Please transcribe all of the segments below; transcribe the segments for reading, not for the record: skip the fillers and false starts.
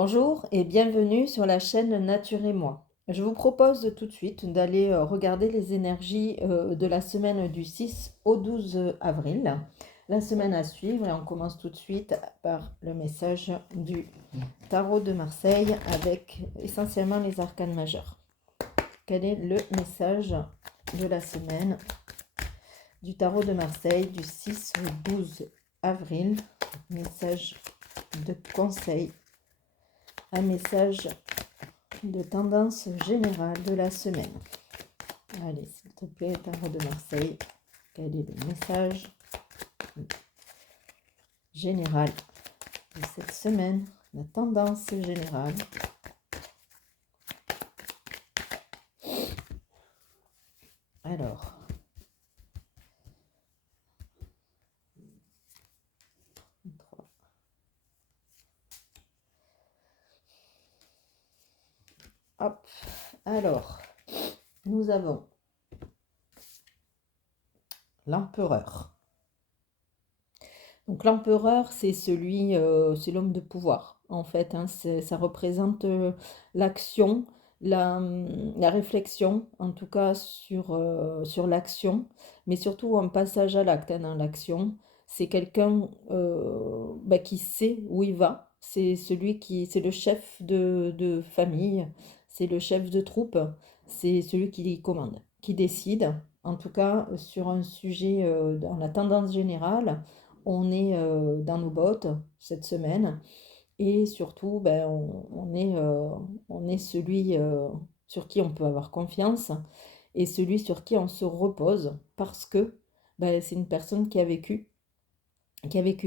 Bonjour et bienvenue sur la chaîne Nature et moi. Je vous propose tout de suite d'aller regarder les énergies de la semaine du 6 au 12 avril, la semaine à suivre, et on commence tout de suite par le message du tarot de Marseille avec essentiellement les arcanes majeurs. Quel est le message de la semaine du tarot de Marseille du 6 au 12 avril? Message de conseil, un message de tendance générale de la semaine. Allez, s'il te plaît, tarot de Marseille, quel est le message général de cette semaine, la tendance générale? Alors, hop, alors, nous avons l'empereur. Donc l'empereur, c'est celui, c'est l'homme de pouvoir, en fait, hein, ça représente l'action, la réflexion, en tout cas sur l'action, mais surtout un passage à l'acte, hein, dans l'action. C'est quelqu'un qui sait où il va, c'est celui c'est le chef de famille, c'est le chef de troupe, c'est celui qui commande, qui décide, en tout cas sur un sujet dans la tendance générale. On est dans nos bottes cette semaine et surtout on est celui sur qui on peut avoir confiance et celui sur qui on se repose parce que c'est une personne qui a vécu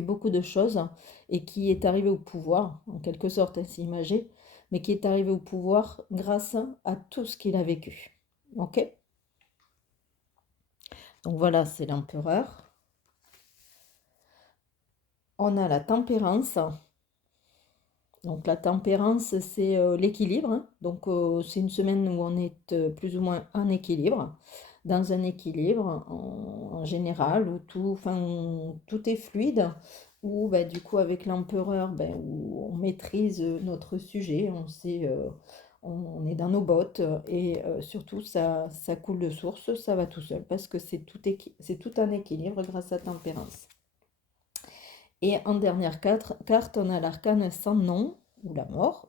beaucoup de choses et qui est arrivée au pouvoir, en quelque sorte, ainsi imagé, mais qui est arrivé au pouvoir grâce à tout ce qu'il a vécu. Ok? Donc voilà, c'est l'empereur. On a la tempérance. Donc la tempérance, c'est l'équilibre, hein. Donc c'est une semaine où on est plus ou moins en équilibre, dans un équilibre en général, où tout est fluide, où du coup avec l'empereur, où on maîtrise notre sujet, on sait, on est dans nos bottes, et surtout ça coule de source, ça va tout seul, parce que c'est tout un équilibre grâce à tempérance. Et en dernière carte, on a l'arcane sans nom, ou la mort.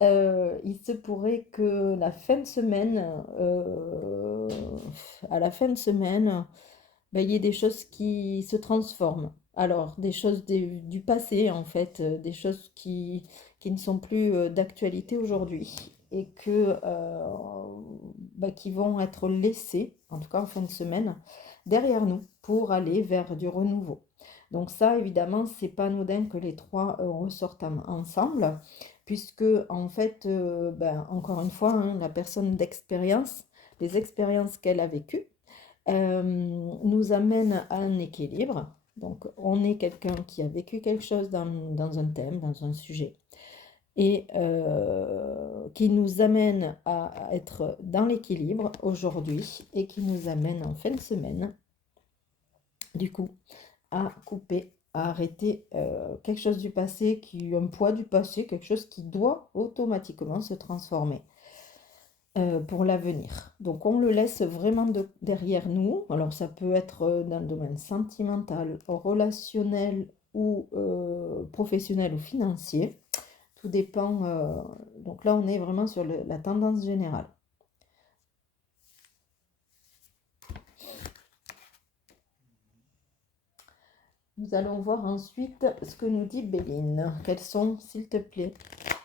Il se pourrait que la fin de semaine, à la fin de semaine, il y ait des choses qui se transforment. Alors, des choses du passé, en fait, des choses qui ne sont plus d'actualité aujourd'hui et qui vont être laissées, en tout cas en fin de semaine, derrière nous pour aller vers du renouveau. Donc ça, évidemment, c'est pas anodin que les trois ressortent ensemble, puisque en fait, encore une fois, hein, la personne d'expérience, les expériences qu'elle a vécues, nous amènent à un équilibre. Donc on est quelqu'un qui a vécu quelque chose dans un thème, dans un sujet, et qui nous amène à être dans l'équilibre aujourd'hui et qui nous amène en fin de semaine, du coup, à couper, à arrêter quelque chose du passé, un poids du passé, quelque chose qui doit automatiquement se transformer pour l'avenir. Donc on le laisse vraiment derrière nous. Alors ça peut être dans le domaine sentimental, relationnel ou professionnel ou financier. Tout dépend. Donc là on est vraiment sur la tendance générale. Nous allons voir ensuite ce que nous dit Béline. Quels sont, s'il te plaît,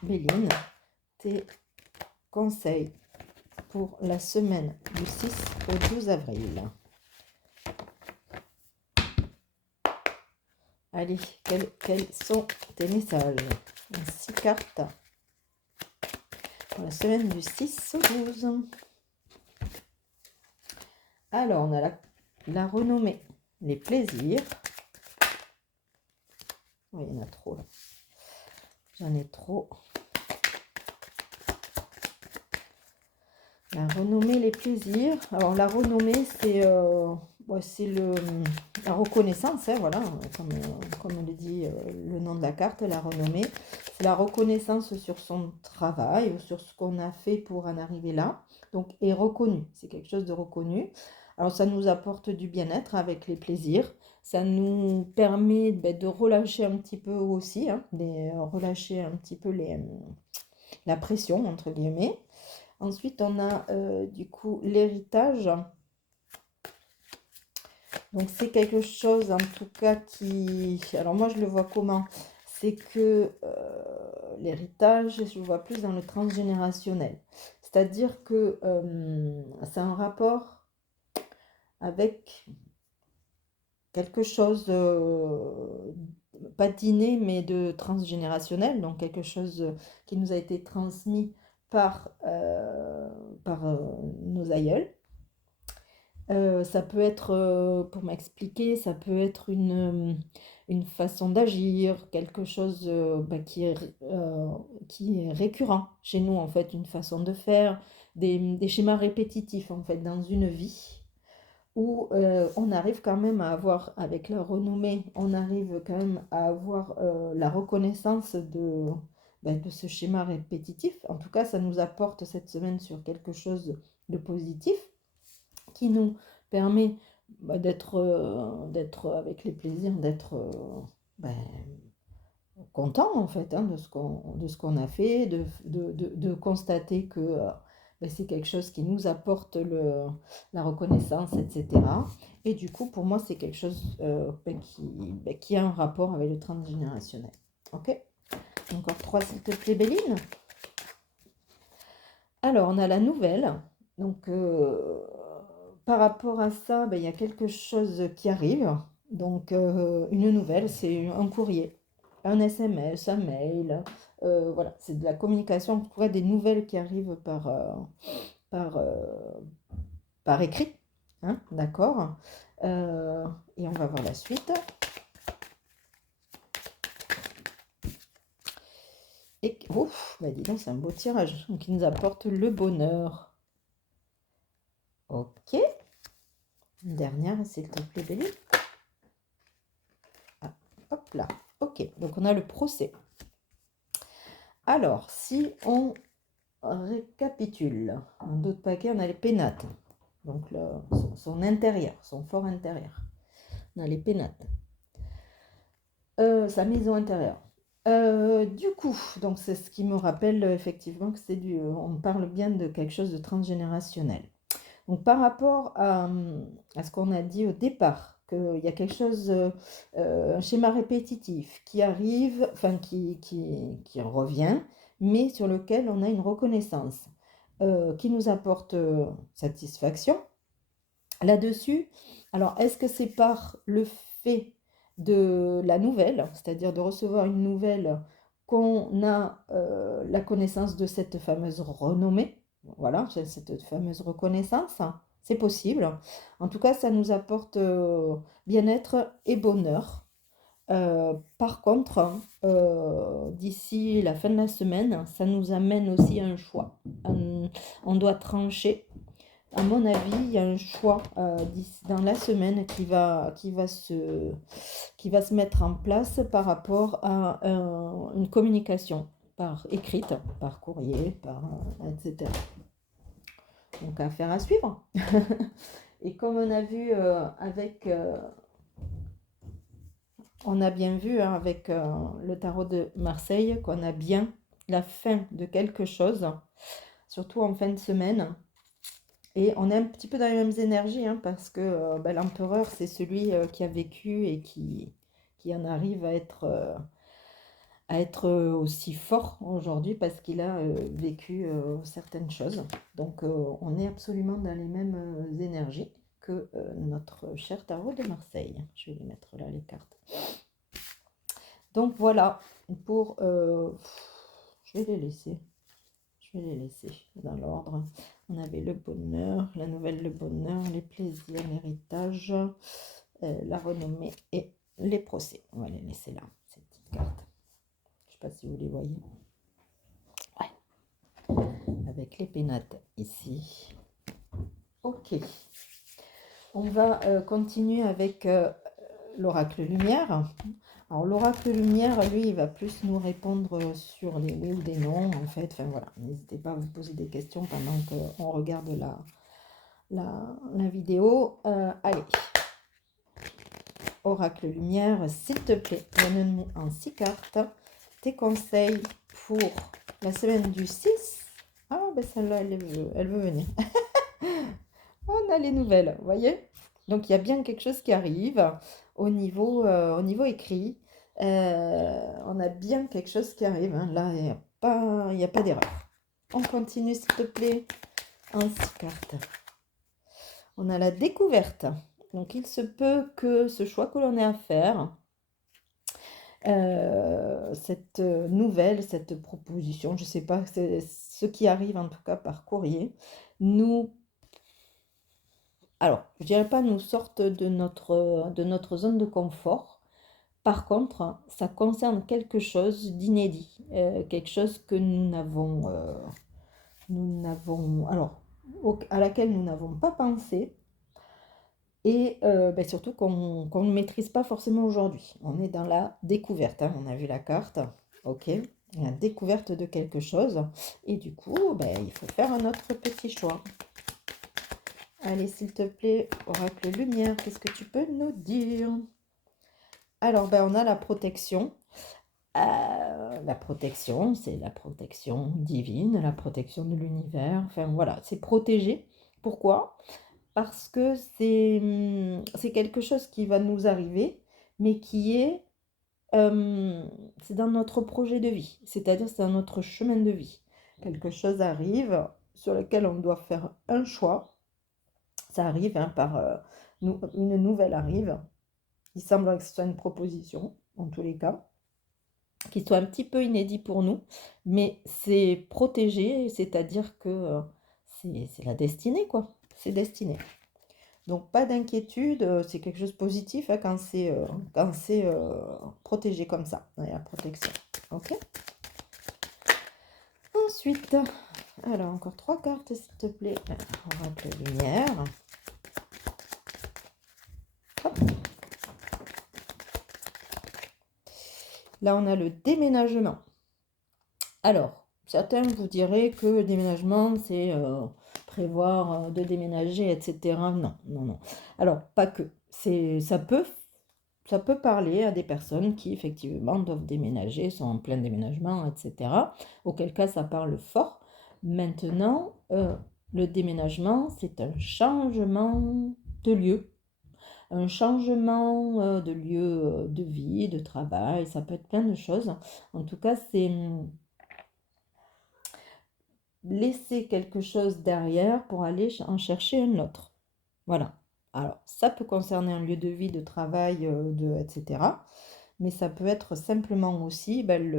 Béline, tes conseils pour la semaine du 6 au 12 avril? Allez, quels sont tes messages? 6 cartes pour la semaine du 6 au 12. Alors, on a la renommée, les plaisirs. Oh, il y en a trop là. J'en ai trop. La renommée, les plaisirs. Alors, la renommée, c'est bon, c'est la reconnaissance, hein, voilà, comme le dit le nom de la carte, la renommée. C'est la reconnaissance sur son travail ou sur ce qu'on a fait pour en arriver là. Donc, est reconnu, c'est quelque chose de reconnu. Alors, ça nous apporte du bien-être avec les plaisirs. Ça nous permet de relâcher un petit peu aussi, hein, relâcher un petit peu la pression, entre guillemets. Ensuite, on a du coup l'héritage. Donc, c'est quelque chose, en tout cas, qui... Alors, moi, je le vois comment? C'est que l'héritage, je le vois plus dans le transgénérationnel. C'est-à-dire que c'est un rapport avec quelque chose, pas d'inné, mais de transgénérationnel. Donc, quelque chose qui nous a été transmis par nos aïeuls. Ça peut être, pour m'expliquer, ça peut être une façon d'agir, quelque chose qui est récurrent chez nous, en fait, une façon de faire, des schémas répétitifs, en fait, dans une vie, où on arrive quand même à avoir, avec la renommée, on arrive quand même à avoir la reconnaissance de ce schéma répétitif. En tout cas, ça nous apporte cette semaine sur quelque chose de positif qui nous permet d'être avec les plaisirs, d'être ben, content en fait, hein, de ce qu'on a fait, de constater que c'est quelque chose qui nous apporte la reconnaissance, etc. Et du coup, pour moi, c'est quelque chose qui a un rapport avec le transgénérationnel. Ok. Encore 3, s'il te plaît, Béline. Alors, on a la nouvelle. Donc, par rapport à ça, il y a quelque chose qui arrive. Donc, une nouvelle, c'est un courrier, un SMS, un mail. Voilà, c'est de la communication, en tout cas des nouvelles qui arrivent par, euh, par écrit. Hein, d'accord. Et on va voir la suite. Et ouf, dis donc, c'est un beau tirage. Donc, il nous apporte le bonheur. Ok. Une dernière, s'il te plaît, Bélie. Ah, hop là. Ok, donc on a le procès. Alors, si on récapitule, dans d'autres paquets, on a les pénates. Donc, son intérieur, son fort intérieur. On a les pénates. Sa maison intérieure. Du coup, donc c'est ce qui me rappelle effectivement que on parle bien de quelque chose de transgénérationnel. Donc par rapport à ce qu'on a dit au départ, qu'il y a quelque chose, un schéma répétitif qui arrive, enfin qui revient, mais sur lequel on a une reconnaissance, qui nous apporte satisfaction. Là-dessus, alors est-ce que c'est par le fait de la nouvelle, c'est-à-dire de recevoir une nouvelle qu'on a la connaissance de cette fameuse renommée, voilà, cette fameuse reconnaissance, c'est possible. En tout cas, ça nous apporte bien-être et bonheur. Par contre, d'ici la fin de la semaine, ça nous amène aussi à un choix. On doit trancher. À mon avis, il y a un choix dans la semaine qui va se mettre en place par rapport à une communication par écrite, par courrier, etc. Donc, affaire à suivre. Et comme on a vu on a bien vu avec le tarot de Marseille qu'on a bien la fin de quelque chose, surtout en fin de semaine. Et on est un petit peu dans les mêmes énergies, hein, parce que l'empereur, c'est celui qui a vécu et qui en arrive à être aussi fort aujourd'hui parce qu'il a vécu certaines choses. Donc, on est absolument dans les mêmes énergies que notre cher tarot de Marseille. Je vais les mettre là, les cartes. Donc, voilà, je vais les laisser. Je vais les laisser dans l'ordre. On avait le bonheur, la nouvelle, le bonheur, les plaisirs, l'héritage, la renommée et les procès. On va les laisser là, ces petites cartes. Je ne sais pas si vous les voyez. Ouais. Avec les pénates ici. Ok. On va continuer avec l'oracle lumière. Alors l'oracle lumière, lui, il va plus nous répondre sur les oui ou des non, en fait. Enfin voilà, n'hésitez pas à vous poser des questions pendant qu'on regarde la vidéo. Allez, oracle lumière, s'il te plaît, donne-nous en 6 cartes tes conseils pour la semaine du 6. Ah, ben celle-là, elle veut venir. On a les nouvelles, vous voyez? Donc il y a bien quelque chose qui arrive au niveau écrit. On a bien quelque chose qui arrive, hein. Là, il n'y a pas d'erreur. On continue, s'il te plaît, en 6 cartes. On a la découverte. Donc il se peut que ce choix que l'on ait à faire, cette nouvelle, cette proposition, je ne sais pas, c'est ce qui arrive en tout cas par courrier, nous, alors je dirais pas nous sorte de notre zone de confort. Par contre, ça concerne quelque chose d'inédit, quelque chose que alors, à laquelle nous n'avons pas pensé, et ben surtout qu'on ne maîtrise pas forcément aujourd'hui. On est dans la découverte, hein, on a vu la carte, ok, la découverte de quelque chose, et du coup, ben, il faut faire un autre petit choix. Allez, s'il te plaît, oracle lumière, qu'est-ce que tu peux nous dire? Alors, ben, on a la protection. La protection, c'est la protection divine, la protection de l'univers. Enfin voilà, c'est protégé. Pourquoi? Parce que c'est quelque chose qui va nous arriver, mais c'est dans notre projet de vie, c'est-à-dire c'est dans notre chemin de vie. Quelque chose arrive sur lequel on doit faire un choix. Ça arrive hein, une nouvelle arrive. Il semble que ce soit une proposition, en tous les cas, qui soit un petit peu inédit pour nous, mais c'est protégé, c'est-à-dire que c'est la destinée, quoi. C'est destiné. Donc, pas d'inquiétude, c'est quelque chose de positif hein, quand c'est protégé comme ça, la protection. Ok. Ensuite, alors encore 3 cartes, s'il te plaît. On va appeler lumière. Hop. Là, on a le déménagement. Alors, certains vous diraient que le déménagement, c'est prévoir de déménager, etc. Non, non, non. Alors, pas que. Ça peut parler à des personnes qui, effectivement, doivent déménager, sont en plein déménagement, etc. Auquel cas, ça parle fort. Maintenant, le déménagement, c'est un changement de lieu. Un changement de lieu de vie, de travail, ça peut être plein de choses. En tout cas, c'est laisser quelque chose derrière pour aller en chercher un autre. Voilà. Alors, ça peut concerner un lieu de vie, de travail, etc. Mais ça peut être simplement aussi ben,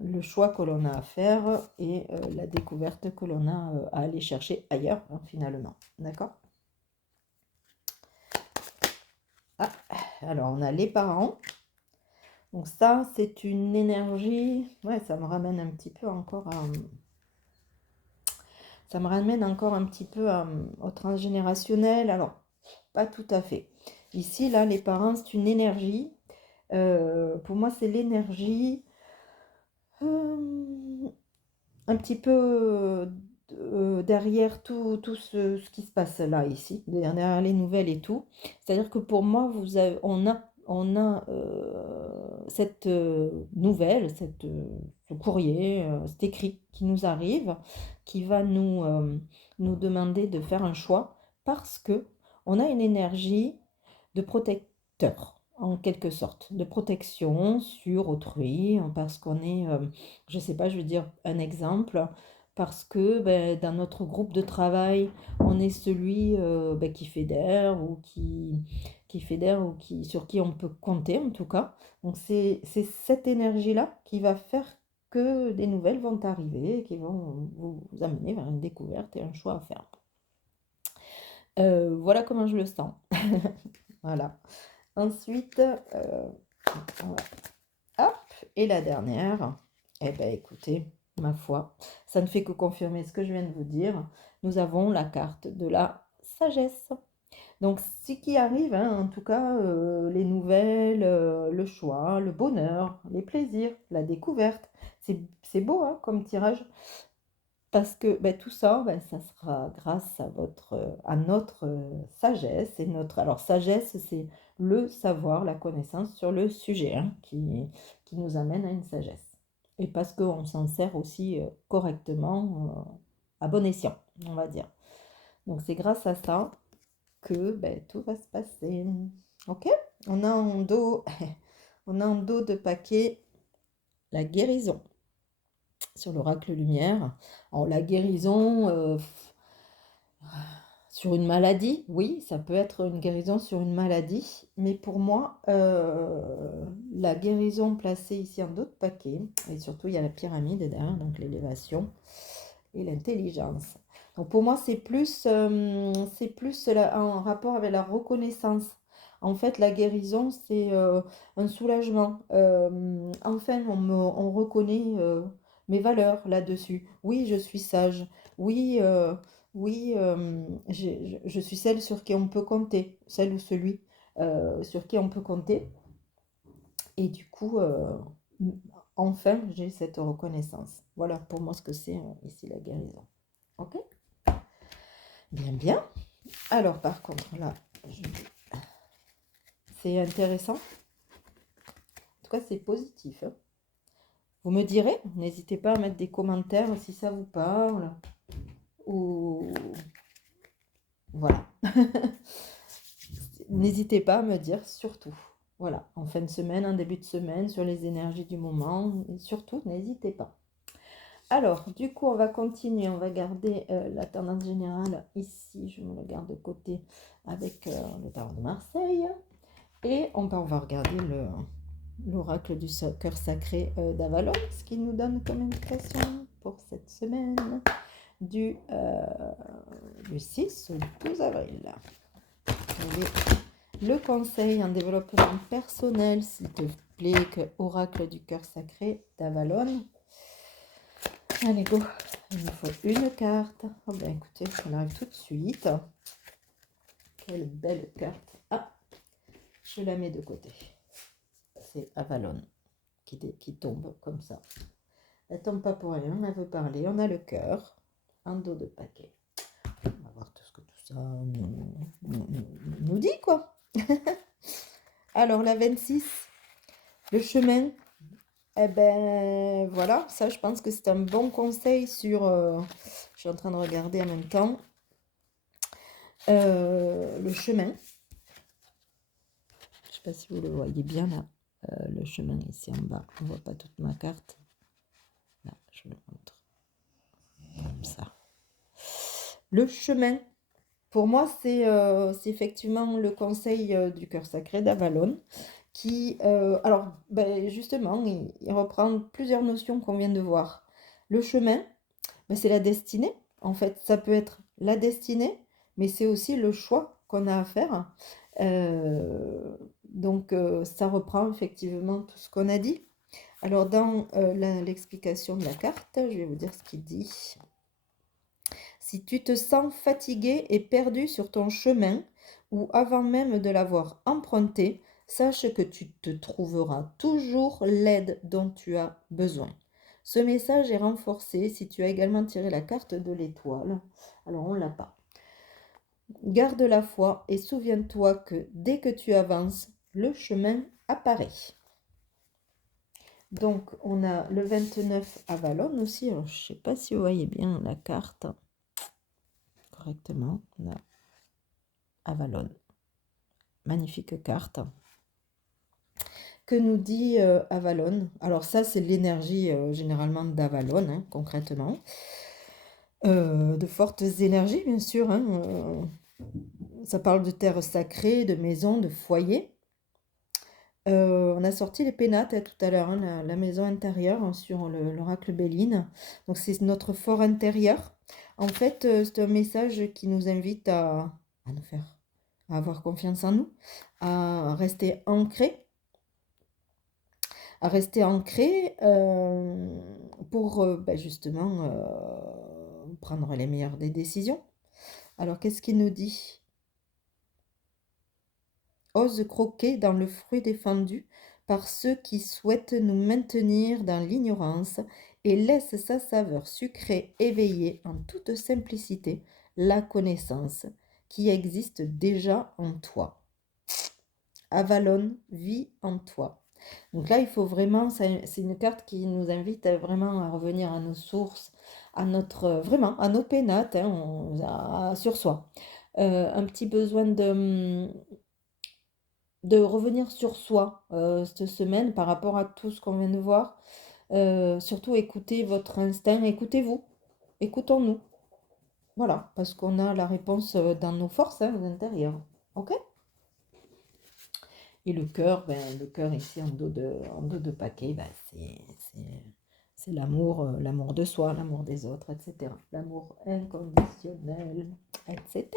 le choix que l'on a à faire et la découverte que l'on a à aller chercher ailleurs, hein, finalement. D'accord? Ah, alors on a les parents. Donc ça, c'est une énergie... Ouais, ça me ramène un petit peu encore à... Ça me ramène encore un petit peu au transgénérationnel. Alors, pas tout à fait. Ici, là, les parents, c'est une énergie. Pour moi, c'est l'énergie un petit peu derrière tout ce qui se passe là, ici, derrière les nouvelles et tout. C'est-à-dire que pour moi, on a cette nouvelle, ce courrier, cet écrit qui nous arrive, qui va nous demander de faire un choix parce que on a une énergie de protecteur, en quelque sorte, de protection sur autrui, parce qu'on est, je ne sais pas, je veux dire un exemple, parce que ben, dans notre groupe de travail, on est celui ben, qui fédère ou sur qui on peut compter en tout cas. Donc c'est cette énergie-là qui va faire que des nouvelles vont arriver, qui vont vous amener vers une découverte et un choix à faire. Voilà comment je le sens. Voilà. Ensuite, hop, et la dernière, eh bien écoutez, ma foi, ça ne fait que confirmer ce que je viens de vous dire. nous avons la carte de la sagesse. Donc, ce qui arrive, hein, en tout cas, les nouvelles, le choix, le bonheur, les plaisirs, la découverte, c'est beau hein, comme tirage. Parce que ben, tout ça, ben, ça sera grâce à notre sagesse. Et alors, sagesse, c'est le savoir, la connaissance sur le sujet hein, qui nous amène à une sagesse. Et parce qu'on s'en sert aussi correctement, à bon escient, on va dire. Donc, c'est grâce à ça que ben, tout va se passer. Ok? On a en dos, on a en dos de paquet la guérison sur l'oracle lumière. Alors, la guérison sur une maladie, oui, ça peut être une guérison sur une maladie, mais pour moi, la guérison placée ici en d'autres paquets, et surtout il y a la pyramide derrière, donc l'élévation et l'intelligence. Donc pour moi, c'est plus en rapport avec la reconnaissance. En fait, la guérison, c'est un soulagement. Enfin, on reconnaît mes valeurs là-dessus. Oui, je suis sage. Oui, oui, je suis celle sur qui on peut compter, celle ou celui sur qui on peut compter. Et du coup, enfin, j'ai cette reconnaissance. Voilà pour moi ce que c'est ici la guérison. Ok? Bien, bien. Alors, par contre, là, c'est intéressant. En tout cas, c'est positif. Hein. Vous me direz, n'hésitez pas à mettre des commentaires si ça vous parle. Ou voilà. N'hésitez pas à me dire surtout. Voilà, en fin de semaine, en début de semaine, sur les énergies du moment. Et surtout, n'hésitez pas. Alors, du coup, on va continuer. On va garder la tendance générale ici. Je me le garde de côté avec le tarot de Marseille. Et on va regarder l'oracle du cœur sacré d'Avalon, ce qu'il nous donne comme indication pour cette semaine du 6 au 12 avril. Le conseil en développement personnel, s'il te plaît, que oracle du cœur sacré d'Avalon. Allez, go. Il nous faut une carte. Oh ben écoutez, on arrive tout de suite. Quelle belle carte. Ah, je la mets de côté. C'est Avalon qui tombe comme ça. Elle tombe pas pour rien, elle veut parler. On a le cœur, un dos de paquet. On va voir tout ce que tout ça nous dit, quoi. Alors, la 26, le chemin. Eh ben, voilà, ça, je pense que c'est un bon conseil sur... je suis en train de regarder en même temps. Le chemin. Je sais pas si vous le voyez bien, là. Le chemin, ici en bas. On voit pas toute ma carte. Là, je le montre. Comme ça. Le chemin. Pour moi, c'est effectivement le conseil du cœur sacré d'Avalon qui, alors, ben, justement, il reprend plusieurs notions qu'on vient de voir. Le chemin, ben, c'est la destinée. En fait, ça peut être la destinée, mais c'est aussi le choix qu'on a à faire. Donc, ça reprend effectivement tout ce qu'on a dit. Alors, dans l'explication de la carte, je vais vous dire ce qu'il dit. Si tu te sens fatigué et perdu sur ton chemin, ou avant même de l'avoir emprunté, sache que tu te trouveras toujours l'aide dont tu as besoin. Ce message est renforcé si tu as également tiré la carte de l'étoile. Alors, on ne l'a pas. Garde la foi et souviens-toi que dès que tu avances, le chemin apparaît. Donc, on a le 29 Avalon aussi. Alors, je ne sais pas si vous voyez bien la carte correctement. On a Avalon. Magnifique carte. Que nous dit Avalon? Alors ça, c'est l'énergie généralement d'Avalon, hein, concrètement. De fortes énergies, bien sûr. Hein, ça parle de terre sacrée, de maison, de foyer. On a sorti les pénates tout à l'heure, hein, la maison intérieure hein, sur l'oracle Béline. Donc c'est notre fort intérieur. En fait, c'est un message qui nous invite à avoir confiance en nous, à rester ancrés pour justement prendre les meilleures des décisions. Alors, qu'est-ce qu'il nous dit? Ose croquer dans le fruit défendu par ceux qui souhaitent nous maintenir dans l'ignorance et laisse sa saveur sucrée éveiller en toute simplicité la connaissance qui existe déjà en toi. Avalon vit en toi. Donc là, il faut vraiment, c'est une carte qui nous invite vraiment à revenir à nos sources, à notre, vraiment, à nos pénates, sur soi. Un petit besoin de revenir sur soi cette semaine par rapport à tout ce qu'on vient de voir. Surtout écoutez votre instinct, écoutez-vous, écoutons-nous. Voilà, parce qu'on a la réponse dans nos forces intérieures. Ok? Et le cœur ici en dos de paquet, c'est l'amour, l'amour de soi, l'amour des autres, etc. L'amour inconditionnel, etc.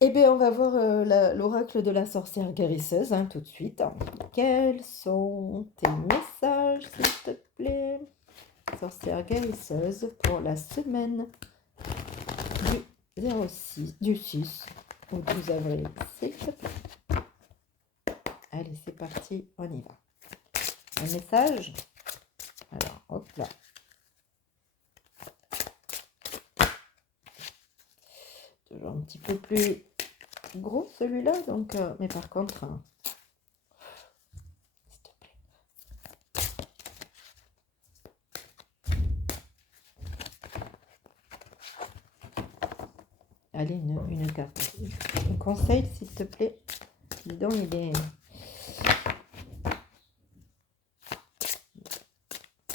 Eh bien, on va voir l'oracle de la sorcière guérisseuse tout de suite. Quels sont tes messages, s'il te plaît, sorcière guérisseuse, pour la semaine du 6 au 12 avril, s'il te plaît. Allez, c'est parti, on y va. Un message. Alors, hop là. Toujours un petit peu plus gros celui-là, donc, mais par contre, s'il te plaît. Allez, une carte. Un conseil, s'il te plaît. Dis donc, il est...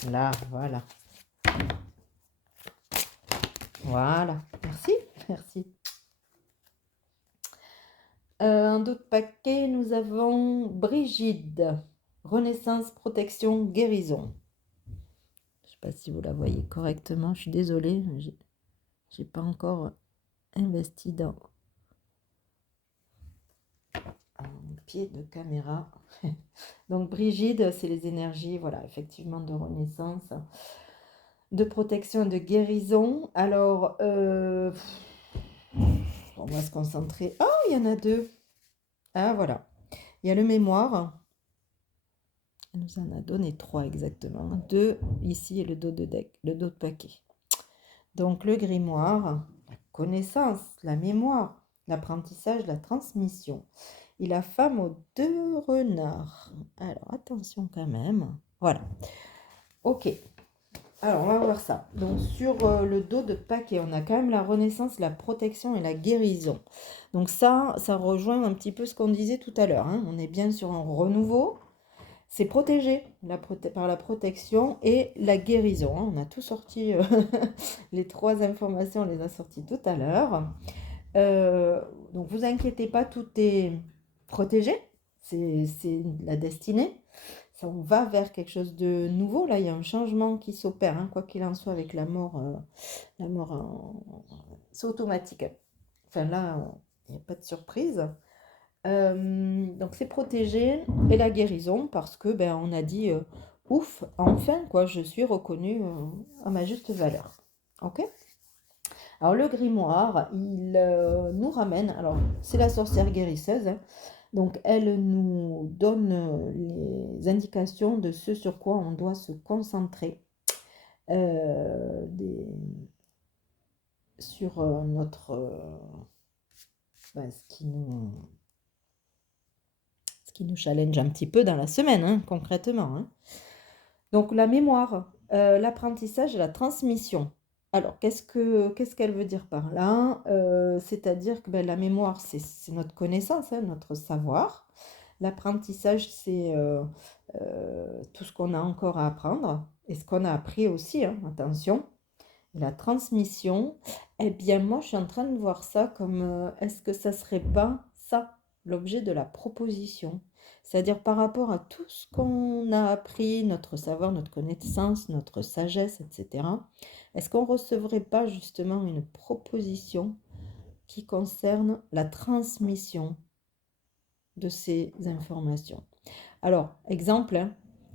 Là, voilà. Voilà. Merci, merci. Un autre paquet, nous avons Brigide. Renaissance, protection, guérison. Je ne sais pas si vous la voyez correctement. Je suis désolée. J'ai pas encore investi dans un pied de caméra. Donc Brigide, c'est les énergies, voilà, effectivement, de renaissance, de protection et de guérison. Alors, on va se concentrer. Oh, il y en a deux. Ah, voilà. Il y a le mémoire. Elle nous en a donné 3 exactement. 2 ici et le dos de deck, le dos de paquet. Donc le grimoire, la connaissance, la mémoire, l'apprentissage, la transmission. Et la femme aux 2 renards. Alors attention quand même. Voilà. Ok. Alors on va voir ça. Donc sur le dos de paquet, on a quand même la renaissance, la protection et la guérison. Donc ça rejoint un petit peu ce qu'on disait tout à l'heure. On est bien sur un renouveau. C'est protégé par la protection et la guérison. On a tout sorti, les 3 informations, on les a sorties tout à l'heure. Donc, vous inquiétez pas, tout est protégé. C'est la destinée. Ça, on va vers quelque chose de nouveau. Là, il y a un changement qui s'opère, quoi qu'il en soit, avec la mort. C'est automatique. Enfin, là, il n'y a pas de surprise. Donc c'est protégé et la guérison parce que on a dit ouf, enfin quoi, je suis reconnue à ma juste valeur. Ok. Alors le grimoire, il nous ramène, alors c'est la sorcière guérisseuse, donc elle nous donne les indications de ce sur quoi on doit se concentrer sur notre ce qui nous challenge un petit peu dans la semaine, concrètement. Donc la mémoire, l'apprentissage et la transmission. Alors, qu'est-ce qu'elle veut dire par là? C'est-à-dire que la mémoire, c'est notre connaissance, notre savoir. L'apprentissage, c'est tout ce qu'on a encore à apprendre et ce qu'on a appris aussi, attention. Et la transmission, eh bien moi, je suis en train de voir ça comme, est-ce que ça serait pas ça, l'objet de la proposition? C'est-à-dire par rapport à tout ce qu'on a appris, notre savoir, notre connaissance, notre sagesse, etc. Est-ce qu'on ne recevrait pas justement une proposition qui concerne la transmission de ces informations? Alors, exemple,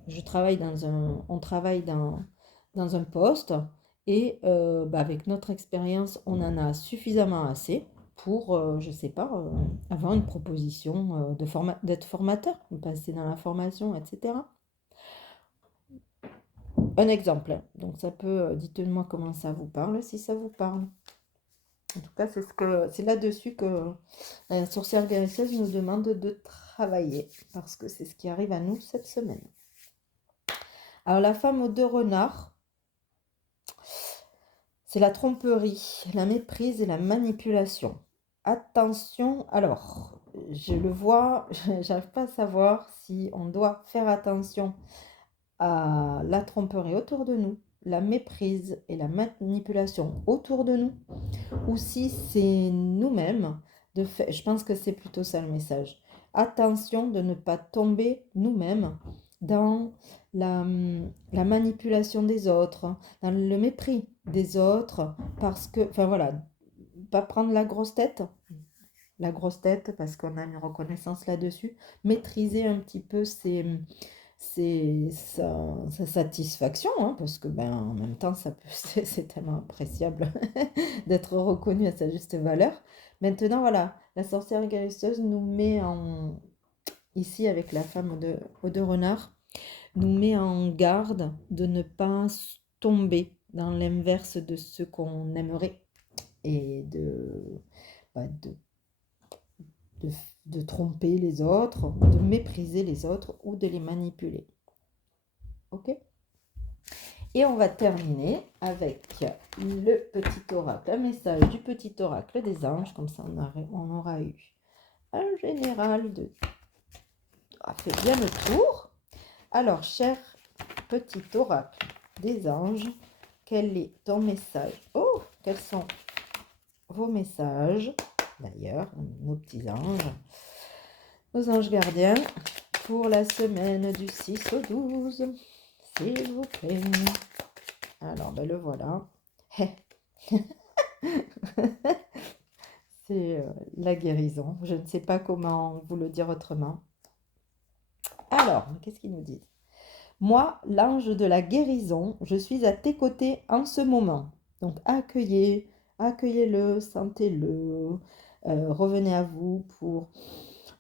on travaille dans un poste Et avec notre expérience, on en a suffisamment assez pour, je ne sais pas, avoir une proposition d'être formateur, de passer dans la formation, etc. Un exemple, hein. Donc ça peut, dites-moi comment ça vous parle, si ça vous parle. En tout cas, c'est là-dessus que la sorcière guérisseuse nous demande de travailler, parce que c'est ce qui arrive à nous cette semaine. Alors la femme aux deux renards, c'est la tromperie, la méprise et la manipulation. Attention, alors, je le vois, j'arrive pas à savoir si on doit faire attention à la tromperie autour de nous, la méprise et la manipulation autour de nous, ou si c'est nous-mêmes de faire. Je pense que c'est plutôt ça le message. Attention de ne pas tomber nous-mêmes dans la manipulation des autres, dans le mépris des autres, parce que, enfin voilà, pas prendre la grosse tête, parce qu'on a une reconnaissance là-dessus, maîtriser un petit peu sa satisfaction, hein, parce que en même temps, c'est tellement appréciable d'être reconnu à sa juste valeur. Maintenant, voilà, la sorcière guérisseuse nous met ici avec la femme aux deux renards, nous met en garde de ne pas tomber dans l'inverse de ce qu'on aimerait et bah, de, de tromper les autres, de mépriser les autres ou de les manipuler. Ok ? Et on va terminer avec le petit oracle, un message du petit oracle des anges, comme ça on aura eu un général a fait bien le tour. Alors, cher petit oracle des anges, quel est ton message? Oh, quels sont vos messages? D'ailleurs, nos petits anges, nos anges gardiens, pour la semaine du 6 au 12, s'il vous plaît. Alors, le voilà. C'est la guérison. Je ne sais pas comment vous le dire autrement. Alors, qu'est-ce qu'ils nous disent? Moi, l'ange de la guérison, je suis à tes côtés en ce moment. Donc, accueillez-le, sentez-le, revenez à vous pour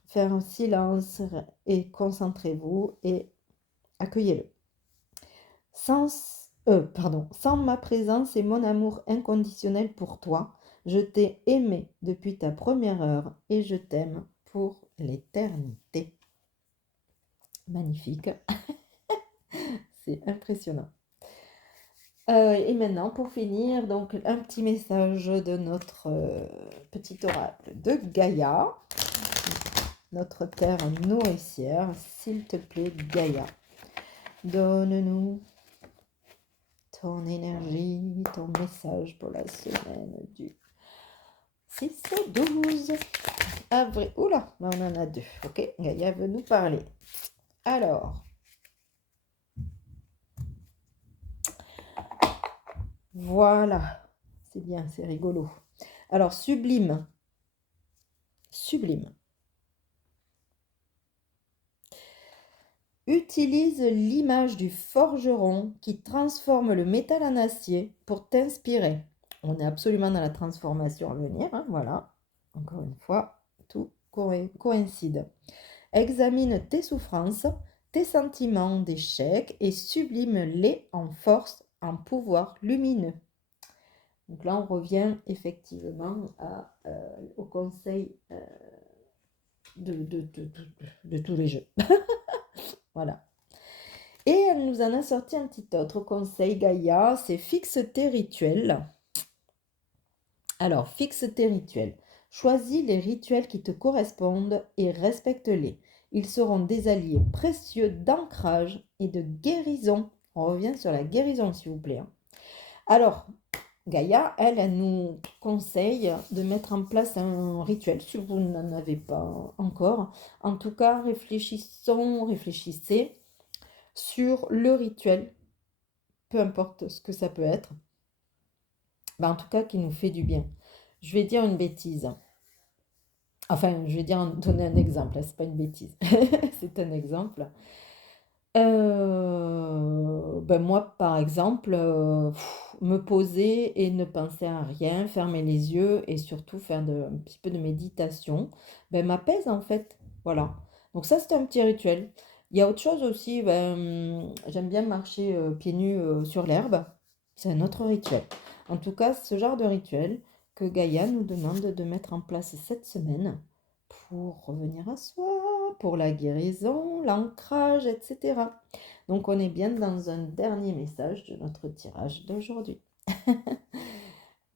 faire un silence et concentrez-vous et accueillez-le. Sans ma présence et mon amour inconditionnel pour toi, je t'ai aimé depuis ta première heure et je t'aime pour l'éternité. Magnifique. C'est impressionnant. Et maintenant, pour finir, donc un petit message de notre petit oracle de Gaïa, notre terre nourricière. S'il te plaît, Gaïa, donne-nous ton énergie, ton message pour la semaine du 6 au 12 avril. Oula, là on en a deux. Ok, Gaïa veut nous parler. Alors, voilà, c'est bien, c'est rigolo. Alors, sublime. Utilise l'image du forgeron qui transforme le métal en acier pour t'inspirer. On est absolument dans la transformation à venir, hein, voilà. Encore une fois, tout coïncide. Examine tes souffrances, tes sentiments d'échec et sublime-les en force, en pouvoir lumineux. Donc là, on revient effectivement au conseil de tous les jeux. Voilà. Et elle nous en a sorti un petit autre conseil, Gaïa, c'est fixe tes rituels. Alors, fixe tes rituels. Choisis les rituels qui te correspondent et respecte-les. Ils seront des alliés précieux d'ancrage et de guérison. On revient sur la guérison, s'il vous plaît. Alors, Gaïa, elle nous conseille de mettre en place un rituel, si vous n'en avez pas encore. En tout cas, réfléchissez sur le rituel, peu importe ce que ça peut être, en tout cas qui nous fait du bien. Je vais dire une bêtise. Enfin, je vais donner un exemple, c'est pas une bêtise, c'est un exemple. Ben, moi, par exemple, me poser et ne penser à rien, fermer les yeux et surtout faire un petit peu de méditation, ben, m'apaise, en fait. Voilà. Donc ça, c'est un petit rituel. Il y a autre chose aussi, j'aime bien marcher, pieds nus, sur l'herbe. C'est un autre rituel. En tout cas, ce genre de rituel que Gaïa nous demande de mettre en place cette semaine pour revenir à soi, pour la guérison, l'ancrage, etc. Donc on est bien dans un dernier message de notre tirage d'aujourd'hui.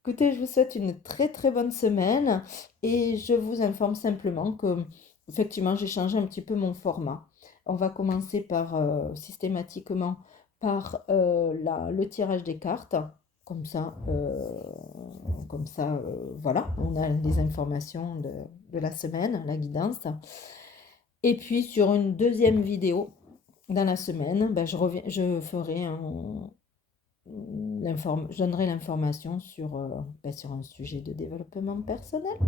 Écoutez, je vous souhaite une très très bonne semaine et je vous informe simplement que effectivement j'ai changé un petit peu mon format. On va commencer par systématiquement par le tirage des cartes. Voilà, on a les informations de la semaine, la guidance. Et puis sur une deuxième vidéo dans la semaine, ben, je ferai je donnerai l'information sur, sur un sujet de développement personnel.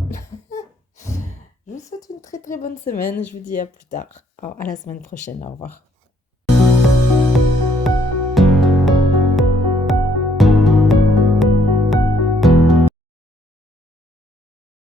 Je vous souhaite une très très bonne semaine. Je vous dis à plus tard. À la semaine prochaine. Au revoir.